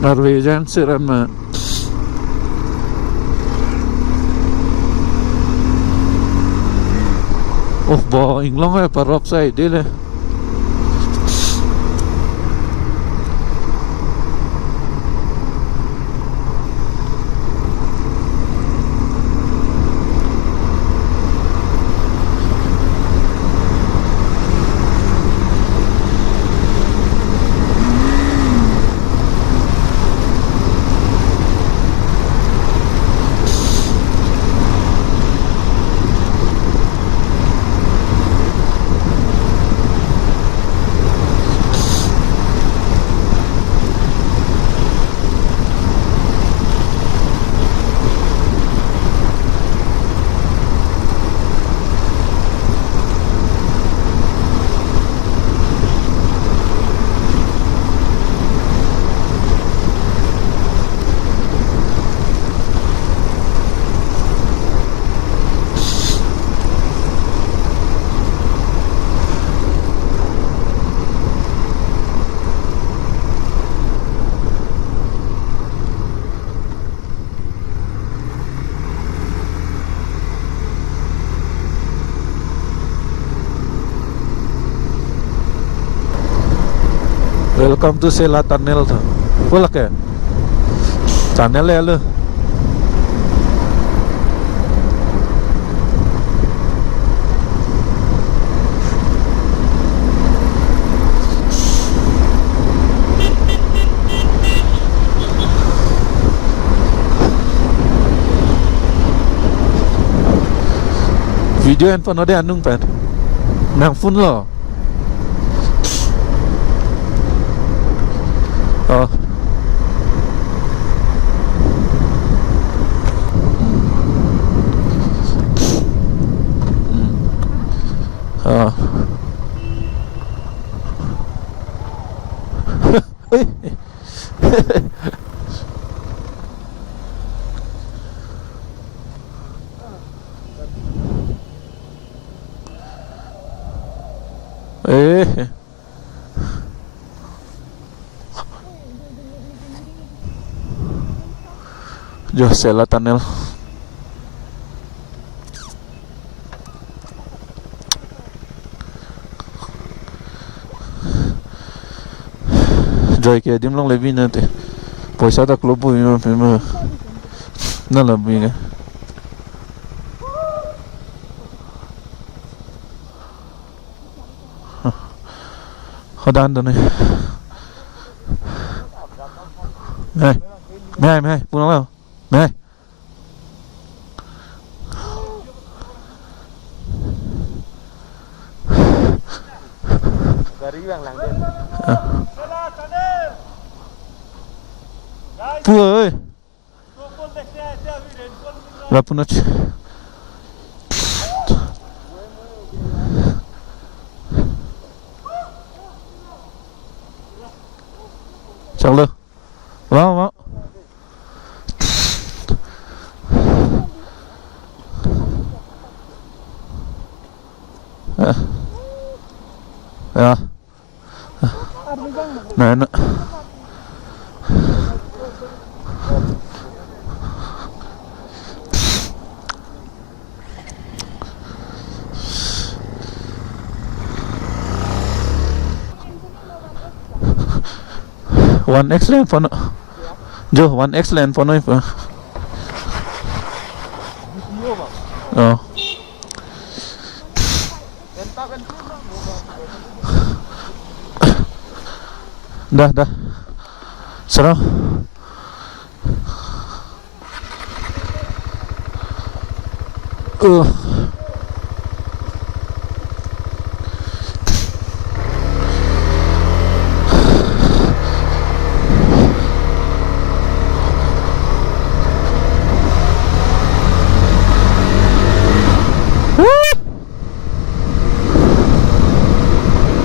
Norwegian siren med. Oh, ba inglang ay parap sa idil eh. Welcome to Sela Tunnel था बोला क्या tunnel है लो video handphone ada anung pen nang phone lo oh oh Yo Sela Tunnel Joy ke dim long lebi na te poisa ta club bu yo pe ma na la bi ga khodan da ne Mày buông nào này Pua ơi là punach chẳng lơ vào ya nah enak one excellent for no jo one excellent for no oh dah serah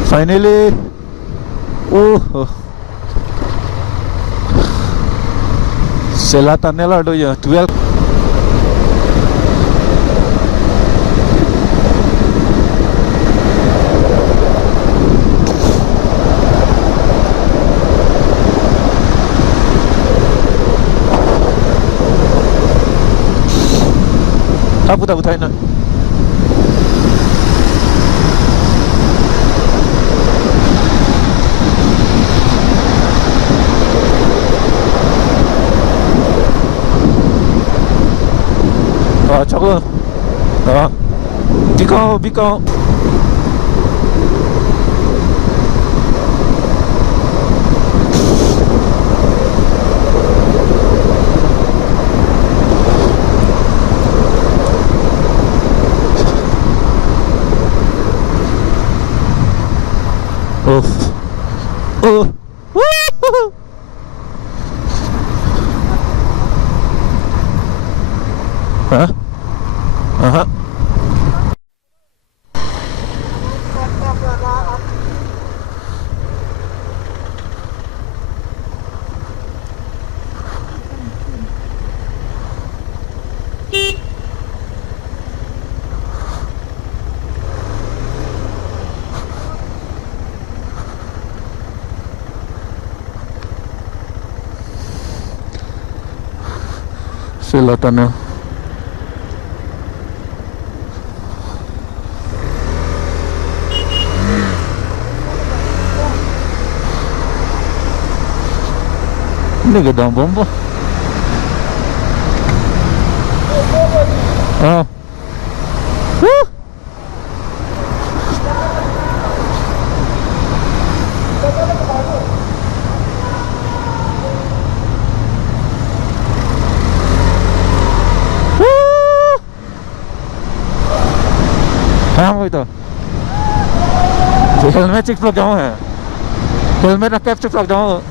finally Sela Tunnel ada ya 12 utai na. 저거 비꺼 hả hả Selatan ini gedang bomba. Apa itu? Helmet ceplok jauh ya? Helmet cap ceplok jauh.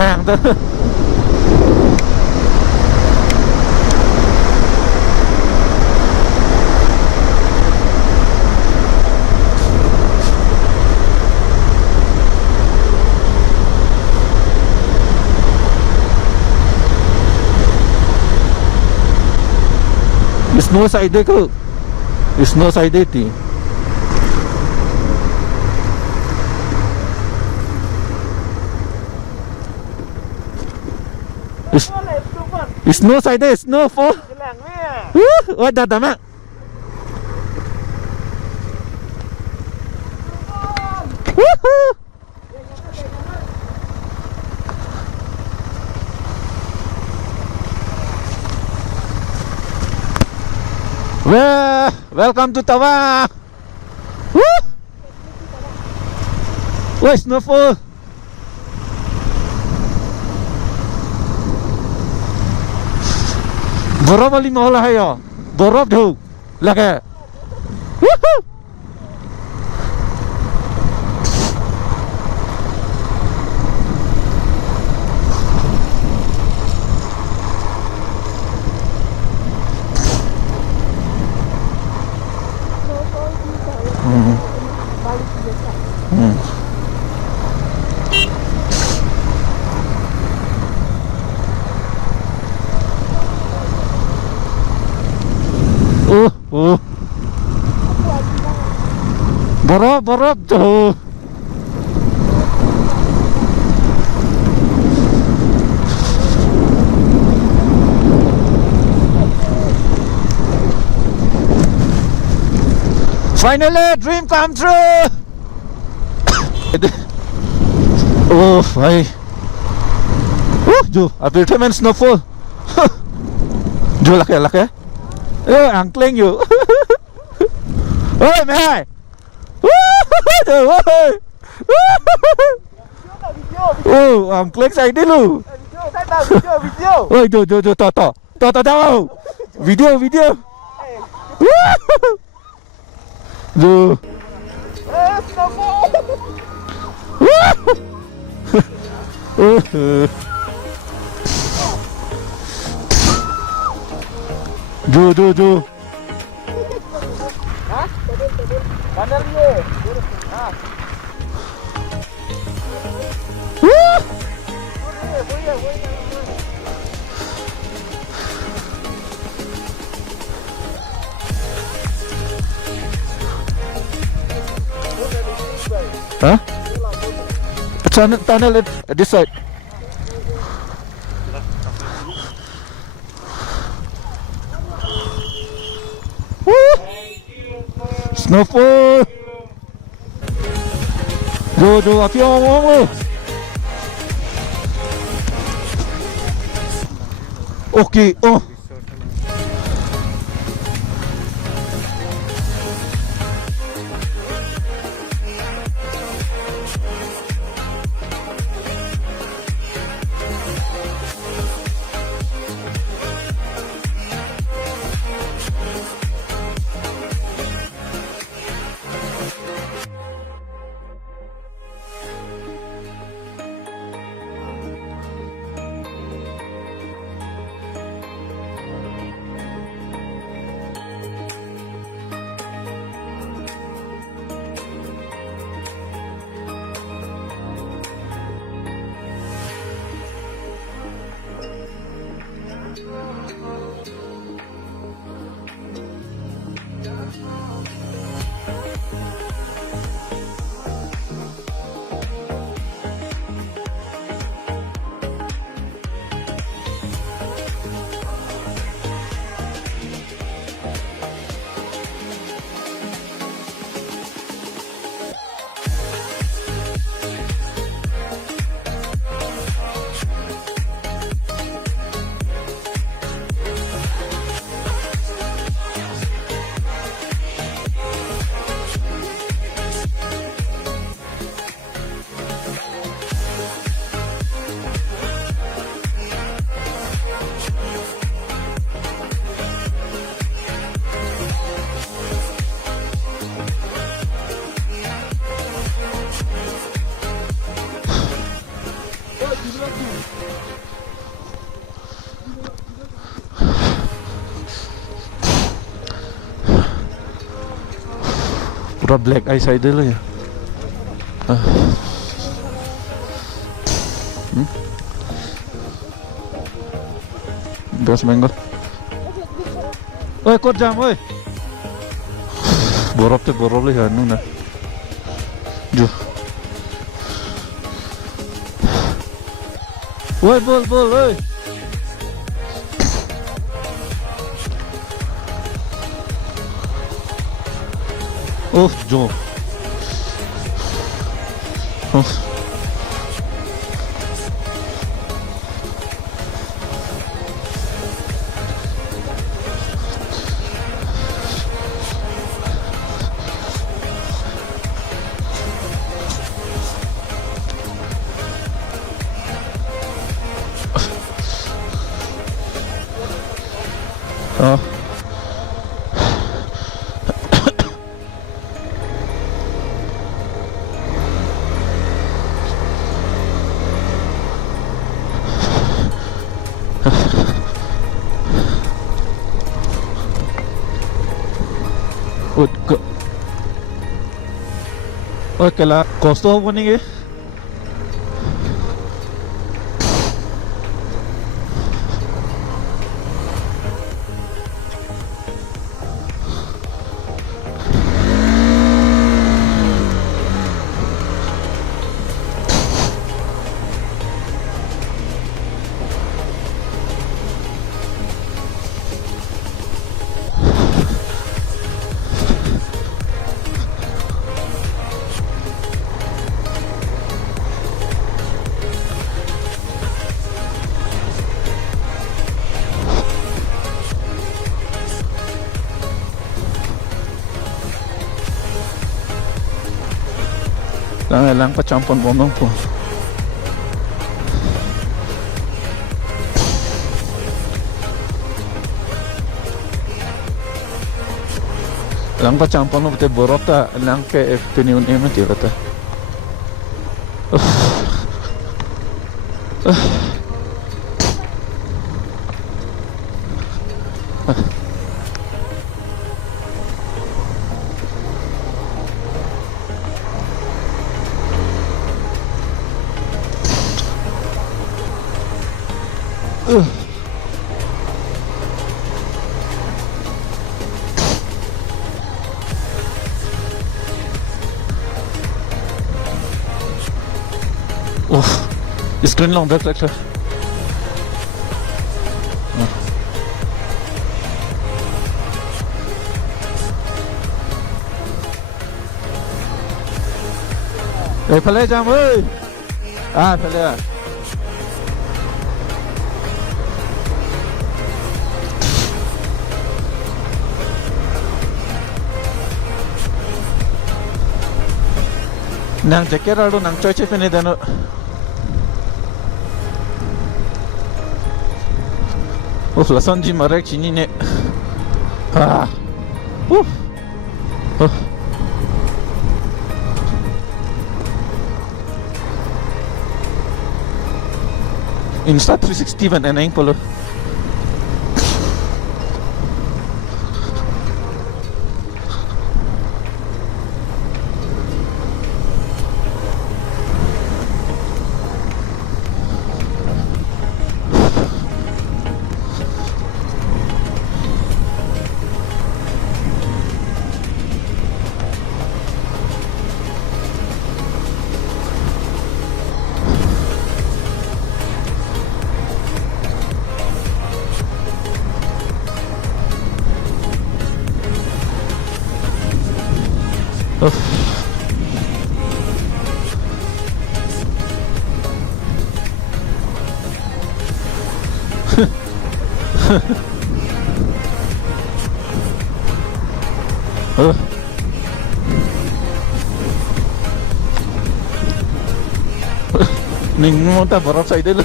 Hàng đó. Snow side ko. Snow side ti. Snow side snowfall. Ôi đợt đợt á. Welcome to Tawau. Ôi snowfall. बर्फ वाली माहौल है यार बर्फ धूप लगे बर्फ धूप Finally, dream come true. Oh, भाई जो advertisement snowfall जो लगे angkleng you. Oi, mehai. Trời ơi. I'm excited lu. Ôi trời tao. Video. Rồi. Jo. Kanan ni. Huh? Tunnel at this side. Woo! Snowfall. Jo, hati orang lu. Okay, oh. Pura black eye side dulu ya. Gas manggol. Oi, kod jam oi. Borop le anu na. Jo. Oi, bol oi. Oh, Jo. Oh. Oke lah, costo bनेंगे lang pa champon bomong po. Lang pa champon mo te borota lang ke piniun ema tirata. Screen lang back like phale jam ơi phale nang jacket adu nang choice pene dano lasan ji marek chini ne Insta 360 ban eneng polo Ning mo ta borok sa ide lo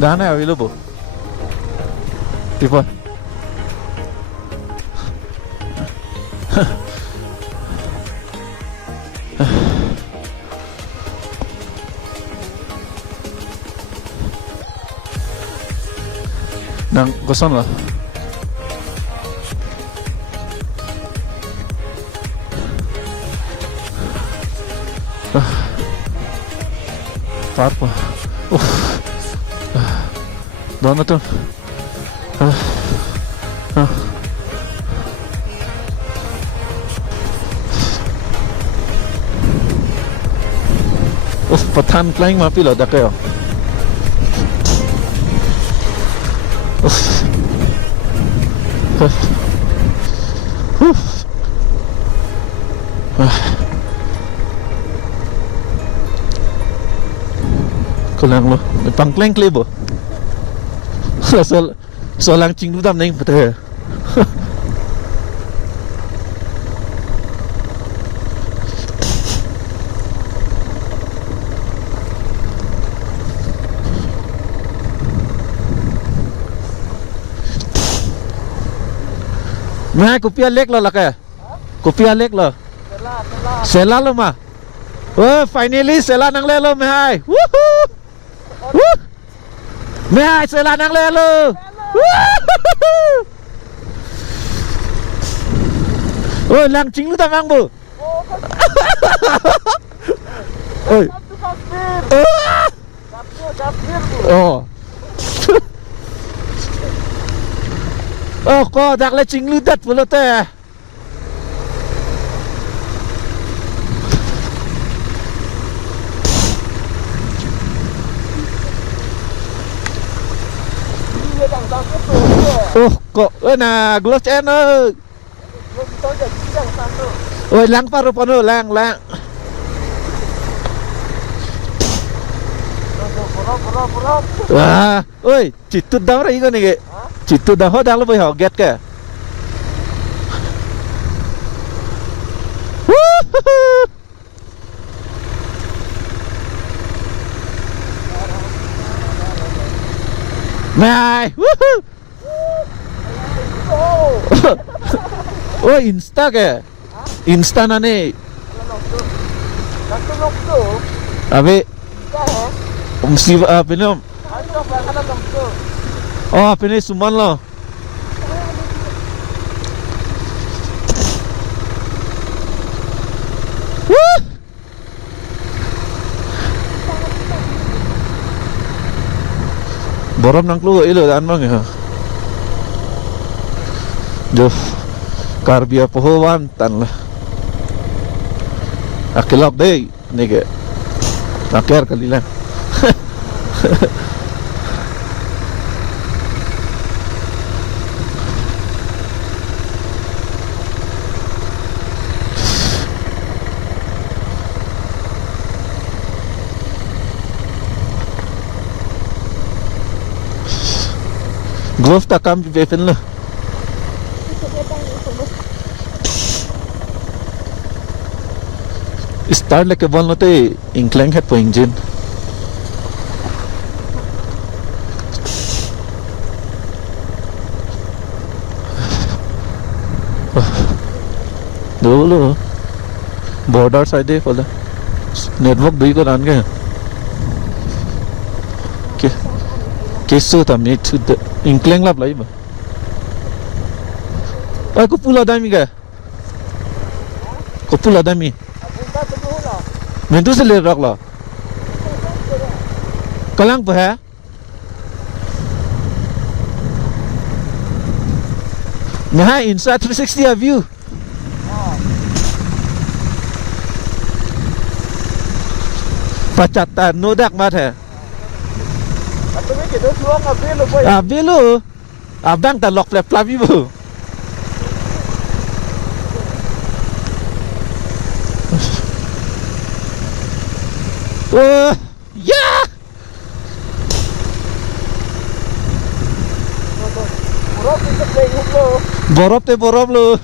Dana available Tipo Nang kosan lah Apa Dono tuh Patan flying mapi lo dak kayo Kulang lo pangkleng klebo so lang ching dam neng pate Nah, kopiah lek lo lah kaya. Kopiah lek lo. Sela lo mah. Oh, finally sela nang le lo mehai. Woohoo. Woo. Mehai sela nang le lo. Oh, lang ching lu tamang bu. Oi. Oh. Oh, kok dak le ching lu dat pula teh. Oh, kok na gloves channel. Oi, lang paru pano, lang. Purap. Wah, oi, chitut dah orang ikan ni ke? Chitut dah ho dah lo boleh get ke? Mai, woohoo! Oh, Insta ke? Insta na ni. Nokto. Abi, Ka hai? mesti pinom. Ano ba kana nokto? Oh, pini suman lo. Woo! Boram nang keluar ilo dan mang ya. Jauh karbia pohowan tan lah. Akilok deh ni ke. Nakar kali lah. Glove tak kam befen lah. Start like a ball not a incline head for engine. Dulu border side for the network dui ko ran ke. Kesu tam ni tu incline lap lai ba. Aku pula dami ke? Ko pula dami. Punta sa hula. Mentu se le rak la. Kalang pa hai? Nah, inside 360 a view. Pachatan no dak mat hai. Ato me kito suang abelo boy. Belo. Abang ta lock flap flap ibu. Oh, yeah. Purap kita play huklo. Borop lo.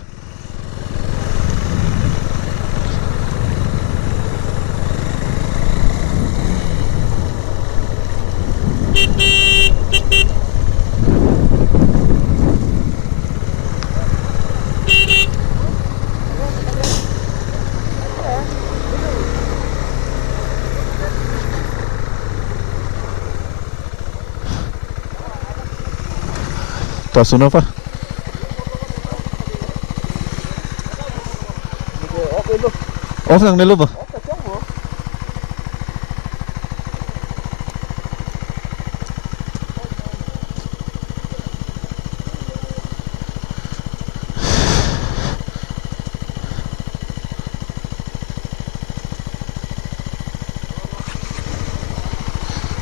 Tak suno pa. Okay lo. Off lang nilo ba? Okay chong mo.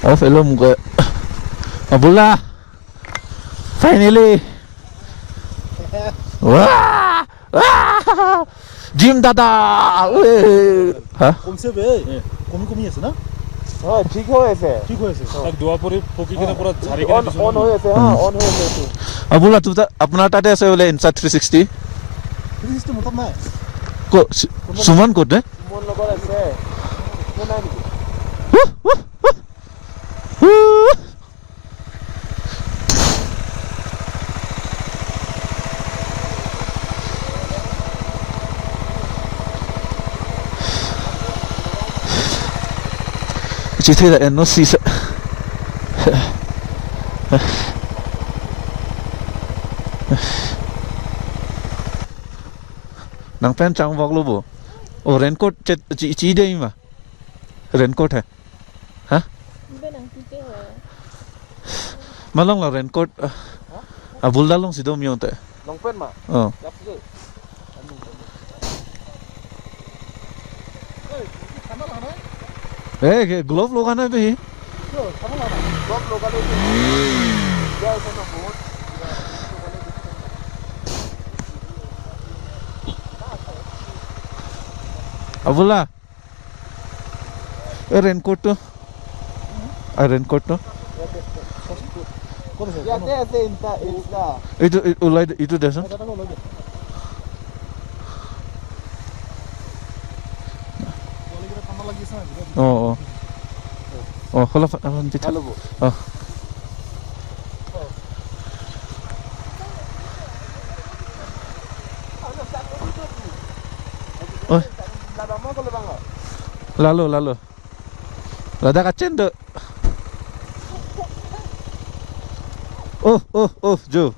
Off elo muka. Abula. Finally. Wah! Jim dada. Ha? কমছে বে কমি আছে না হ্যাঁ ঠিক হয়েছে ঠিক হয়েছে এক দোয়া পরে পকি কিনা পুরো ঝাড়ি কিনা অন অন হয়েছে হ্যাঁ অন হয়েছে Abula tu apna tate ase bole Insight 360. System মতলব নাই Ko Suman ko ne? মন লগৰ আছে মন নাই নেকি Chỉ thấy là nó xì sợ. Nang pen chang vok lo bo. Oh raincoat chỉ đây mà. Raincoat है. Hả? Malong là raincoat. À bulda long si do miyon te. น้องเปิ้นมา Oh. จับซื้อ Eh glove lo kana be. รอบโลกาเลยเดี๋ยวจะมาพูด À Abula. Raincoat to. Raincoat to. Ya te hace insta. Itu dah sah. Oh. Oh, kalau nanti. Halo Bu. Oh. Oh. Lalu. Lada kacen tu. Oh, Jo.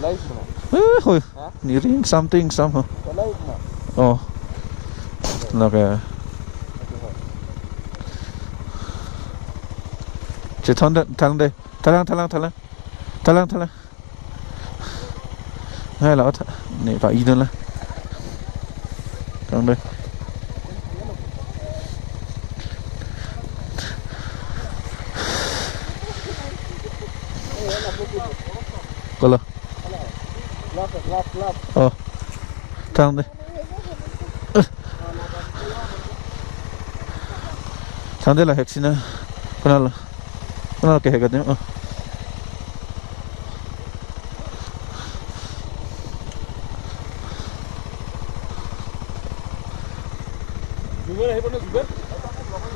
Live mana? Hoi. Niring something somehow. Live mana? Oh. Okay. Chị thằng đây. Thằng. Hay là này vào ý đơn là. Thằng đây. Kalau. Oh. Thằng đây. Thằng đây là hexina. Kenal cái hegat ni.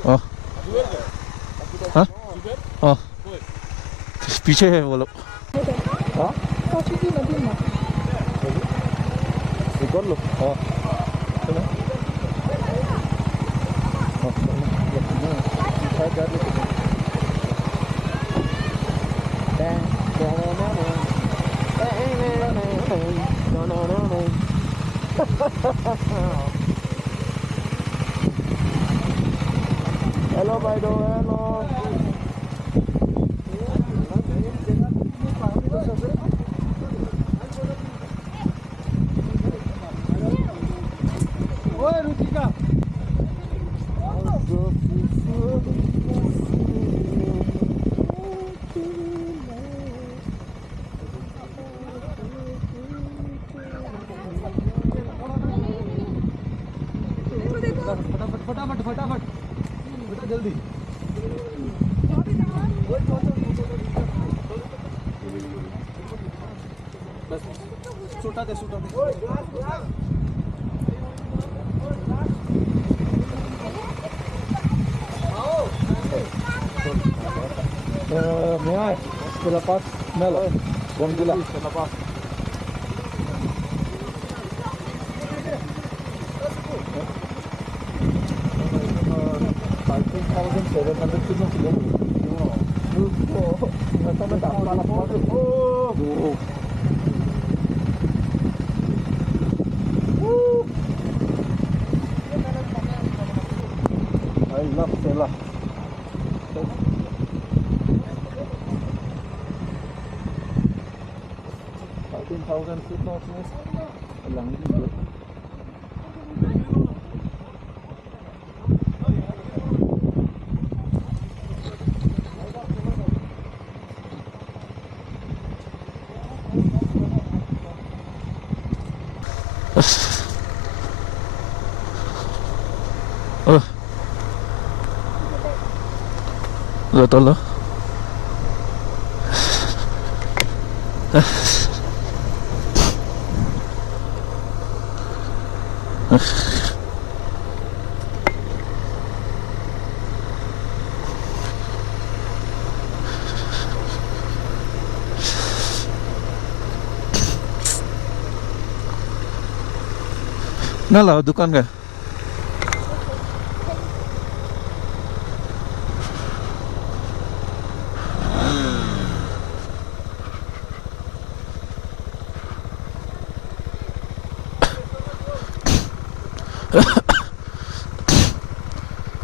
Oh. Hah? Oh. पीछे है वो लोग. हाँ? Record lo. Oh. Hello Baido, hello. Oi Rutika. फटाफट बेटा जल्दी बस छोटा दे May I? Sila pas Melo. Bom gila. Sila pas. I love Stella. 13,000 feet northwest. Lang dito. Betul loh. Nah lah, dukan ka.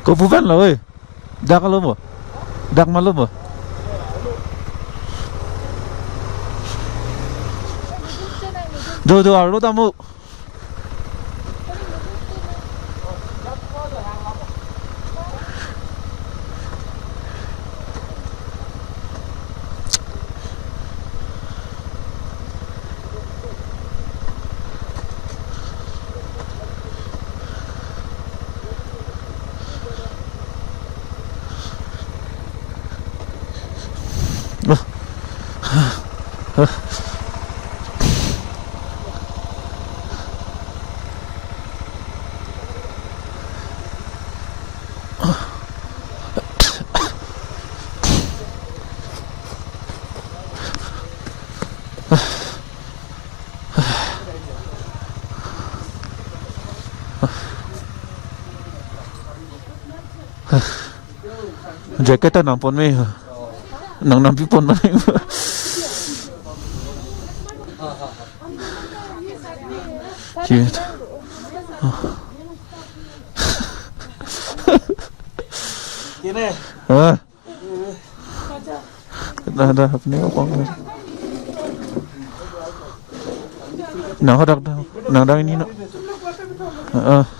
Kau bukan lah, oi. Dak malu mo. Dak malu mo. Do alo tamu. Jacket nang pon mi nang nampi pon ma Cute. Ini. Ah. Dah apa ni apa? Nang dah ini nak.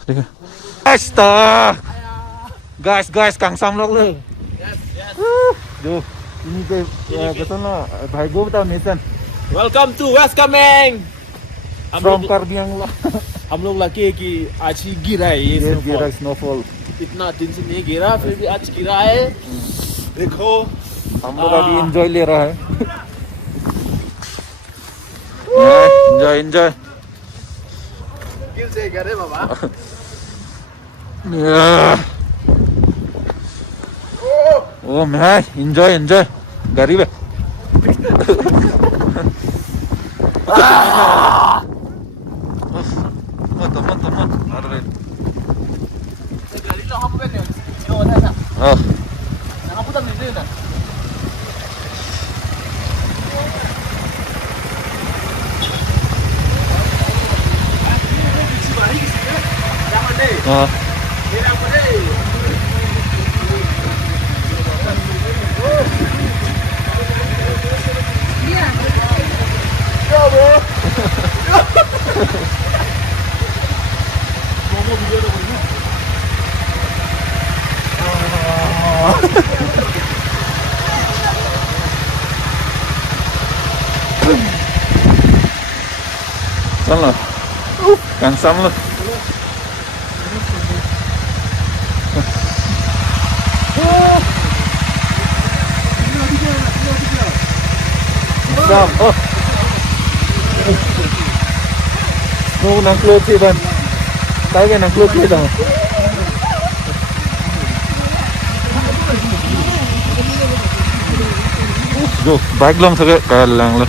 Deka. Guys, Kang Sam log le. Jo, ini ke kesana भाई go बताओ nation Welcome to West Kameng. from Karbi Anglong. हम लोग लगे कि आज ही गिरा है ये Yes, snowfall. gira snowfall. इतना दिन से नहीं गिरा फिर भी आज गिरा है देखो हम लोग अभी enjoy ले रहा है. Enjoy. गिर जाएगा रे बाबा Oh man, enjoy. Gariब है. teman. गाड़ी तो हम पे नहीं हो था ना ना पुता नहीं देना Salah. Kang Sam lo. Sam. Oh. Nang close sih ban. Tahu kan nang close sih dah. Jo, bike long sakit kalang lo.